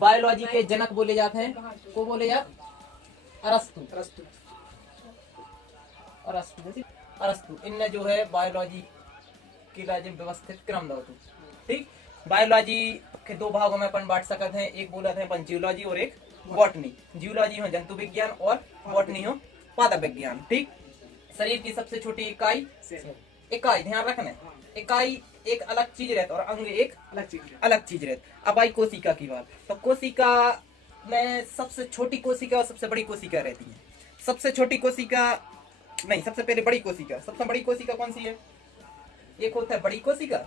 Biology के जनक बोले जाते हैं, को बोले जाते? अरस्तु। अरस्तु इनने जो है बायोलॉजी की राज्य व्यवस्थित क्रम दो। ठीक, बायोलॉजी के दो भागों में अपन बांट सकते हैं, एक बोला था अपन जियोलॉजी और एक बॉटनी। जियोलॉजी हो जंतु विज्ञान और बॉटनी हो पादप विज्ञान। ठीक, शरीर की सबसे छोटी इकाई, ध्यान रखना, इकाई एक अलग चीज रहता और अंग एक अलग चीज रहता। अब आई कोशिका की बात, तो कोशिका में सबसे छोटी कोशिका और सबसे बड़ी कोशिका रहती है। सबसे छोटी कोशिका नहीं, सबसे पहले बड़ी कोशिका। सबसे बड़ी कोशिका कौन सी है? एक होता है बड़ी कोशिका,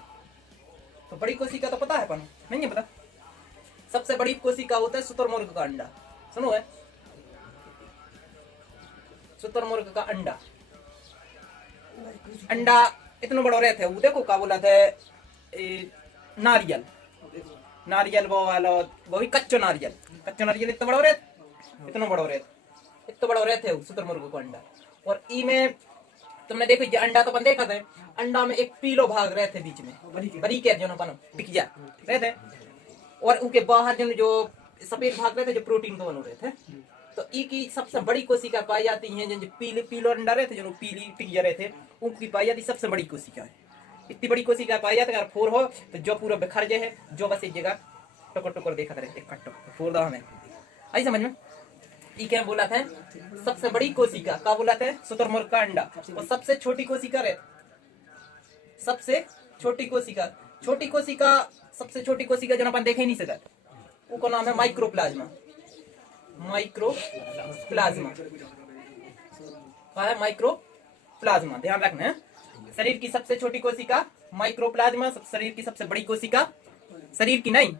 तो बड़ी कोशिका तो पता है अपन, नहीं है पता? सबसे बड़ी कोशिका होता है शुतुरमुर्ग का अंडा। सुनो है, शुतुरमुर्ग का अंडा इतना बड़ा रहता है वो। देखो क्या बोला था, नारियल वो वाला, वही कच्चो नारियल इतना बड़ा रहता, इतना बड़ा रहता है शुतुरमुर्ग का अंडा। और ई में तुमने देखो ये अंडा तो अपन देखा था, अंडा में एक पीलो भाग रहते बीच में, बरी के जो अपन टिकिया रहते, और उनके बाहर जो सफेद भाग रहते जो प्रोटीन को बनो रहते। तो ई की सबसे बड़ी कोशिका पाई जाती है, जो पीलो अंडा रहते, जो पीली टिकिया रहते, उनकी पाई जाती सबसे बड़ी कोशिका है। इतनी बड़ी कोशिका पाई जाती है, अगर फोर हो तो जो पूरा बिखर जाए है, जो बस एक जगह टुकर देखा रहते, फोर दो हमें आई समझ में। ई क्या बोला था, सबसे बड़ी कोशिका का बोला था शुतुरमुर्ग का अंडा। और सबसे छोटी कोशिका रहती, सबसे छोटी कोशिका सबसे छोटी कोशिका जो अपन देख ही नहीं सकता, उसका नाम है माइक्रोप्लाज्मा। माइक्रोप्लाज्मा ध्यान रखना है। शरीर की सबसे छोटी कोशिका माइक्रोप्लाज्मा, शरीर की सबसे बड़ी कोशिका, शरीर की नहीं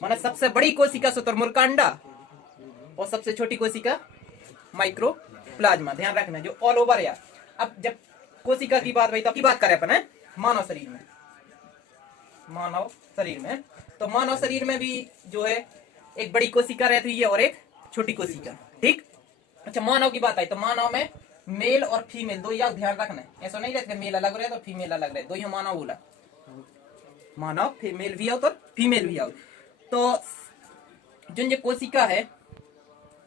माना सबसे बड़ी कोशिका शुतुरमुर्ग का अंडा, और सबसे छोटी कोशिका माइक्रोप्लाज्मा। ध्यान रखना जो ऑल ओवर यार। अब जब कोशिका की बात भाई तो की बात करें अपन है मानव शरीर में, तो मानव शरीर में भी जो है एक बड़ी कोशिका रहती है और एक छोटी कोशिका। ठीक, अच्छा मानव की बात आई तो मानव में मेल और फीमेल दो, या ध्यान रखना है, ऐसा नहीं रहता मेल अलग रहे तो फीमेल अलग रहे, दो ही मानव बोला, मानव मेल भी आओ तो फीमेल भी आओ। तो जो कोशिका है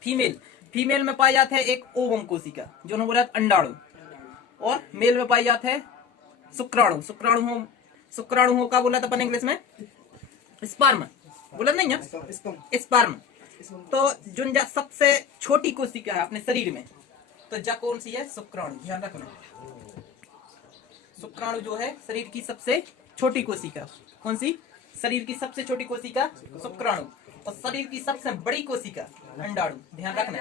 फीमेल में पाई जाते हैं एक ओवम कोशिका, जो ने बोला अंडाणु, और मेल में पाई जाते हैं शुक्राणु हो का बोला था अपन इंग्लिश में स्पर्म, बोला नहीं है स्पर्म। तो जो सबसे छोटी कोशिका है अपने शरीर में, तो जा कौन सी है? शुक्राणु। ध्यान रखना, शुक्राणु जो है शरीर की सबसे छोटी कोशिका। कौन सी? शरीर की सबसे छोटी कोशिका शुक्राणु, और शरीर की सबसे बड़ी कोशिका अंडाणु। ध्यान रखना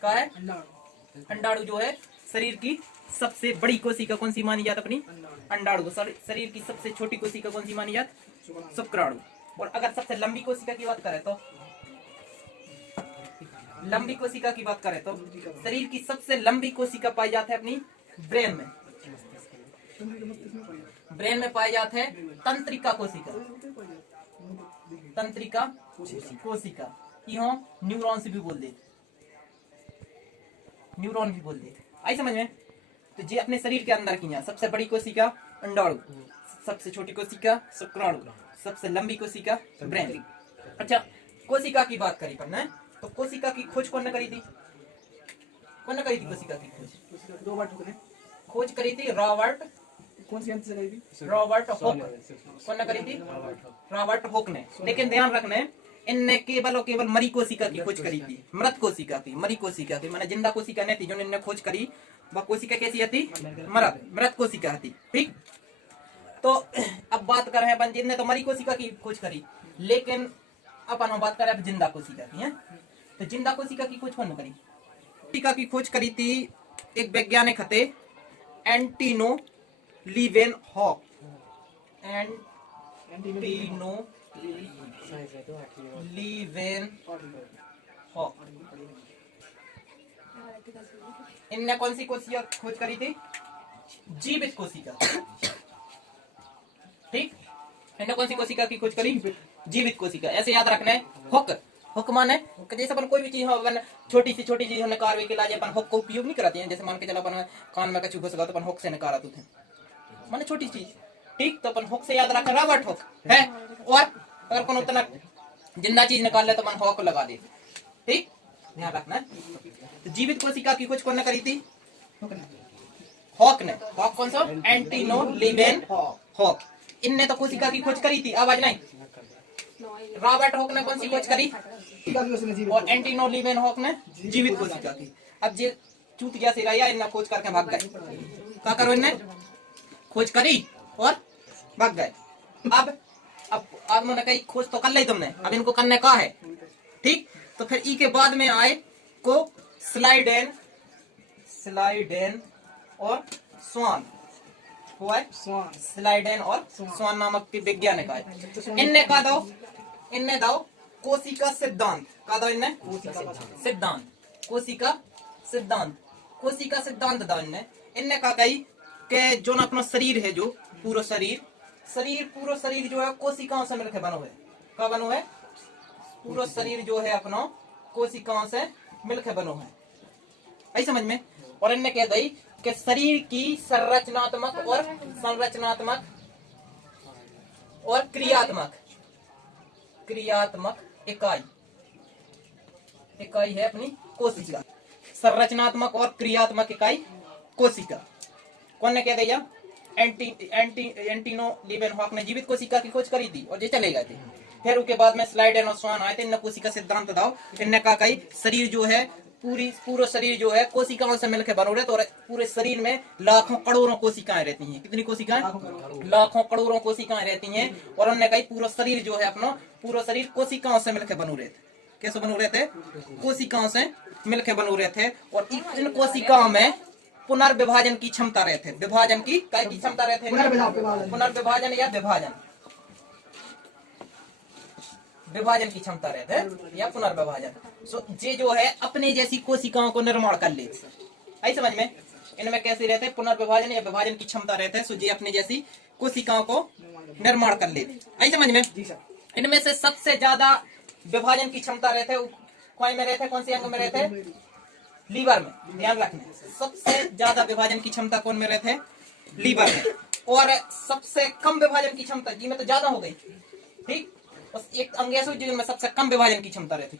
क्या है? अंडाणु जो है शरीर की सबसे बड़ी कोशिका कौन सी मानी जाती अपनी? अंडाणु। शरीर की सबसे छोटी कोशिका कौन सी मानी जाती? शुक्राणु। और अगर सबसे लंबी कोशिका की बात करें तो शरीर की सबसे लंबी कोशिका पाई जाती है अपनी ब्रेन में। ब्रेन में पाए जाते हैं तंत्रिका कोशिका की हो न्यूरॉन से भी बोल देते, आई समझ में। तो ये अपने शरीर के अंदर की सबसे बड़ी कोशिका अंडाणु, सबसे छोटी कोशिका शुक्राणु, सबसे लंबी कोशिका ब्रेन। अच्छा कोशिका की बात करी पर तो कोशिका की खोज कौन ने करी थी? कोशिका की खोज करी थी रॉबर्ट। कौन सी यंत्र से करी थी? Robert Hooke. कौन ने करी थी? रॉबर्ट हुक ने। लेकिन ध्यान रखना इनने केवल और केवल मरी कोशिका की खोज करी थी, मृत कोशिका की, मरी कोशिका की, मैंने जिंदा कोशिका नहीं थी जो इन्होंने खोज करी। वह कोशिका कैसी थी? मृत कोशिका थी। ठीक, तो अब बात कर रहे हैं अपन, जिनने तो मरी कोशिका की खोज करी, लेकिन अपन बात कर रहे हैं जिंदा कोशिका की। तो जिंदा कोशिका की खोज कौन करी? कोशिका की खोज करी थी एक वैज्ञानिक थे एंटिनो लीवेनहॉक। इनने कौन सी कोशिका खोज करी थी? जीवित कोशिका। ठीक, इनने कौन सी कोशिका की खोज करी? जीवित कोशिका। ऐसे याद रखना है हुक माने जैसे अपन कोई भी चीज हो, अपन छोटी सी चीज हो निकालने के लिए अपन हुक का उपयोग नहीं कराते हैं। जैसे मान के चलो अपन कान में कछु घुस गया तो अपन हुक से निकाला थे, माने छोटी चीज। ठीक, तो अपन हुक से याद रखना रॉबर्ट हुक है। और अगर कौन उतना जिंदा चीज निकाल ले तो मन हॉक लगा दे, ठीक, ध्यान रखना। तो जीवित कोशिका की खोज कौन ने करी थी? हॉक ने। हॉक कौन सा? एंटिनो लीवेन हॉक। इनने तो कोशिका की खोज करी थी, आवाज नहीं। रॉबर्ट हॉक ने कौन सी खोज करी? और एंटिनो लीवेन हॉक ने जीवित कोशिका की। अब जे चूत गया सिरा या इनने खोज करके भाग गए। क्या करो, इनने खोज करी और भाग गए। अब उन्होंने कही खोज तो कर ली तुमने, अब इनको करने का है, ठीक। तो फिर ई के बाद में आए को स्लाइडेन और स्वान, हुआ है स्लाइडेन और स्वान नामक के वैज्ञानिक आए। इनने कहा दो कोशिका सिद्धांत, कहा दो इनने सिद्धांत, कोशिका सिद्धांत दो इनने कहा कही कि जो अपना शरीर है, जो पूरा शरीर जो है कोशिकाओं से मिलकर बनो है। क्या बनो है? पूरा शरीर जो है अपना कोशिकाओं से मिलकर बनो है, ऐसे समझ में। और इनने कह दी कि शरीर की संरचनात्मक और क्रियात्मक इकाई है अपनी कोशिका। संरचनात्मक और क्रियात्मक इकाई कोशिका कौन ने कह दिया? एंटिनो लीवेन हॉक ने जीवित कोशिका की खोज करी थी और ये चले गए थे। फिर उसके बाद में स्लाइडेन और स्वान आए थे, इनने कोशिका सिद्धांत दाओ। इनने कहा कही शरीर जो है पूरा शरीर जो है कोशिकाओं से मिलकर बनो रहता, और पूरे शरीर में लाखों करोड़ों कोशिकाएं रहती हैं। कितनी कोशिकाएं? लाखों करोड़ों कोशिकाएं रहती हैं। और उन्होंने कही पूरा शरीर जो है अपना पूरा शरीर कोशिकाओं से मिलकर बनो रहते। कैसे बनो रहते? कोशिकाओं से मिलकर बनो रहते। और इन कोशिकाओं में पुनर्विभाजन की क्षमता रहते। विभाजन की क्षमता रहते? पुनर्विभाजन या विभाजन की क्षमता रहते है या पुनर्विभाजन। ये जो है अपने जैसी कोशिकाओं को निर्माण कर ले, ऐसे समझ में। इनमें कैसे रहते? पुनर्विभाजन या विभाजन की क्षमता रहते हैं। ये अपने जैसी कोशिकाओं को निर्माण कर ले, ऐसे समझ में। इनमें से सबसे ज्यादा विभाजन की क्षमता रहते कौन में रहते? कौन सी अंग में रहते? लीवर में। ध्यान रखना, सबसे ज्यादा विभाजन की क्षमता कौन में रहते? लीवर में। और सबसे कम विभाजन की क्षमता जी में तो ज्यादा हो गई, ठीक। एक अंग ऐसा जिनमें सबसे कम विभाजन की क्षमता रहती।